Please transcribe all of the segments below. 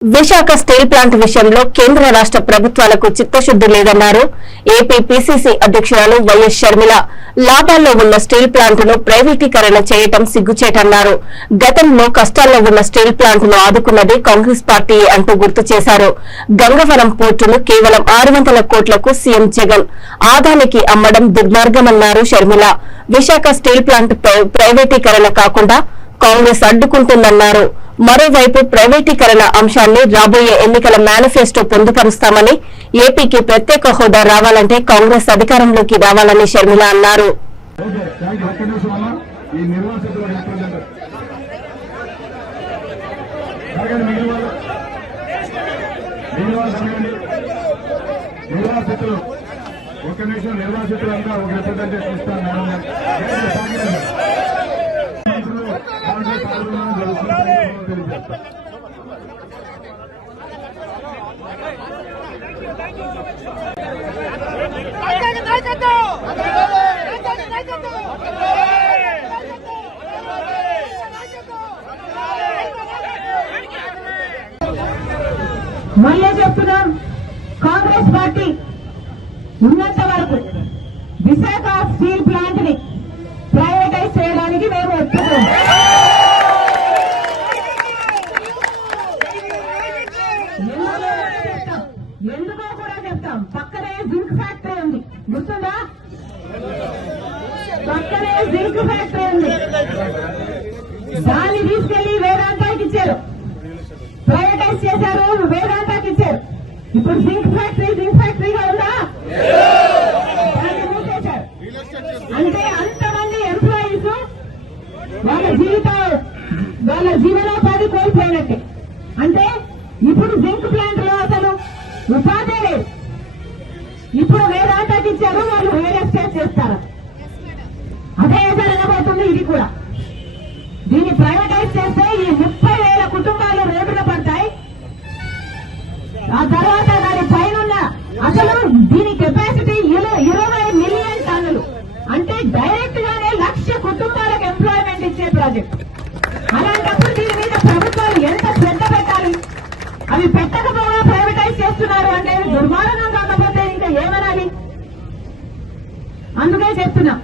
Visakha steel plant విషయంలో కేంద్ర రాష్ట్ర ప్రభుత్వాలకు చిత్తశుద్ది లేదన్నారు ఏపీ పీసీసీ అధ్యక్షురాలు వైఎస్ షర్మిల. లాభాల్లో ఉన్న స్టీల్ ప్లాంట్ ను ప్రైవేటీకరణ చేయటం సిగ్గుచేటన్నారు. గతంలో కష్టాల్లో ఉన్న స్టీల్ ప్లాంట్ ను ఆదుకున్నది కాంగ్రెస్ పార్టీ అంటూ గుర్తు చేశారు. గంగవరం పోర్టును కేవలం 600 కోట్లకు సీఎం జగన్ ఆదానికి అమ్మడం దుర్మార్గమన్నారు షర్మిల. విశాఖ స్టీల్ ప్లాంట్ ప్రైవేటీకరణ కాకుండా కాంగ్రెస్ అడ్డుకుంటుందన్నారు. మరోవైపు ప్రైవేటీకరణ అంశాన్ని రాబోయే ఎన్నికల మేనిఫెస్టో పొందుపరుస్తామని, ఏపీకి ప్రత్యేక హోదా రావాలంటే కాంగ్రెస్ అధికారంలోకి రావాలని షర్మిల అన్నారు. మళ్ళీ చెప్తున్నాం, కాంగ్రెస్ పార్టీ ఉన్నంత వరకు విశాఖ స్టీల్ ప్లాంట్ ని ప్రైవేటైజ్ చేయడానికి మేము ఒప్పుకోం. ఎందుకో కూడా చెప్తాం. పక్కనే జింక్ ఫ్యాక్టరీ ఉంది, గుర్తుందా? పక్కనే జింక్ ఫ్యాక్టరీ ఉంది. దాన్ని తీసుకెళ్లి వేదాంతానికి ఇచ్చారు, ప్రైవేటైజ్ చేశారు, వేదాంతానికి ఇచ్చారు. ఇప్పుడు జింక్ ఫ్యాక్టరీగా ఉందా? దాన్ని మూసేశారు. అంటే అంతమంది ఎంప్లాయీస్ వాళ్ళ జీవనోపాధి కోల్పోయినట్టే. అంటే ఇప్పుడు జింక్ ప్లాంట్ లో అసలు ఉపాధి లేదు. ఇప్పుడు వేదాంతానికి ఇచ్చారు, వాళ్ళు రియల్ ఎస్టేట్ చేస్తారు. అదే జరగబోతుంది ఇది కూడా. దీన్ని ప్రైవేటైజ్ చేస్తే ఈ 30,000 కుటుంబాలు రోడ్డున పడతాయి. ఆ తర్వాత దాని పైన అసలు దీని కెపాసిటీ 20 మిలియన్ టన్నులు. అంటే డైరెక్ట్ గానే 1,00,000 కుటుంబాలకు ఎంప్లాయ్మెంట్ ఇచ్చే ప్రాజెక్ట్. అలాంటప్పుడు దీని మీద ప్రభుత్వాలు ఎంత శ్రద్ధ పెట్టాలి? అవి పెట్టకపోగా ప్రైవేటైజ్ చేస్తున్నారు అంటే దుర్మార్గం కాకపోతే ఇంకా ఏమనాలి? అందుకే చెప్తున్నా,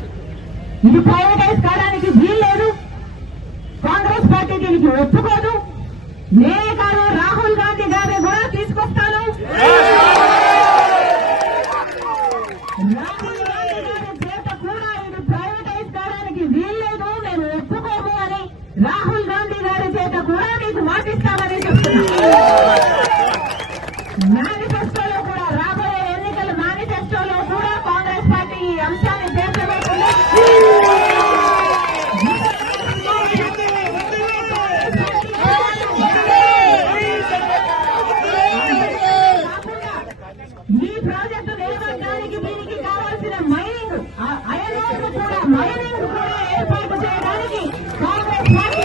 ఇది ప్రైవేటైజ్ కావడానికి వీల్లేదు. కాంగ్రెస్ పార్టీ దీనికి ఒప్పుకోదు. నేనే కాదు, రాహుల్ గాంధీ గారిని కూడా తీసుకొస్తాను. రాహుల్ గాంధీ గారి చేత కూడా ఇది ప్రైవేటైజ్ కావడానికి వీల్లేదు, మేము ఒప్పుకోము అని రాహుల్ గాంధీ గారి చేత కూడా మీకు మాటిస్తామని చెప్తున్నా. మేనిఫెస్టోలో కూడా, రాబోయే ఎన్నికల మేనిఫెస్టోలో కూడా కాంగ్రెస్ పార్టీ ఈ అంశాన్ని చేర్చబోతుంది. ఈ ప్రాజెక్టు నిలబడడానికి దీనికి కావాల్సిన మైనింగ్, ఐరన్ కూడా మైనింగ్ కూడా ఏర్పాటు చేయడానికి కాంగ్రెస్ పార్టీ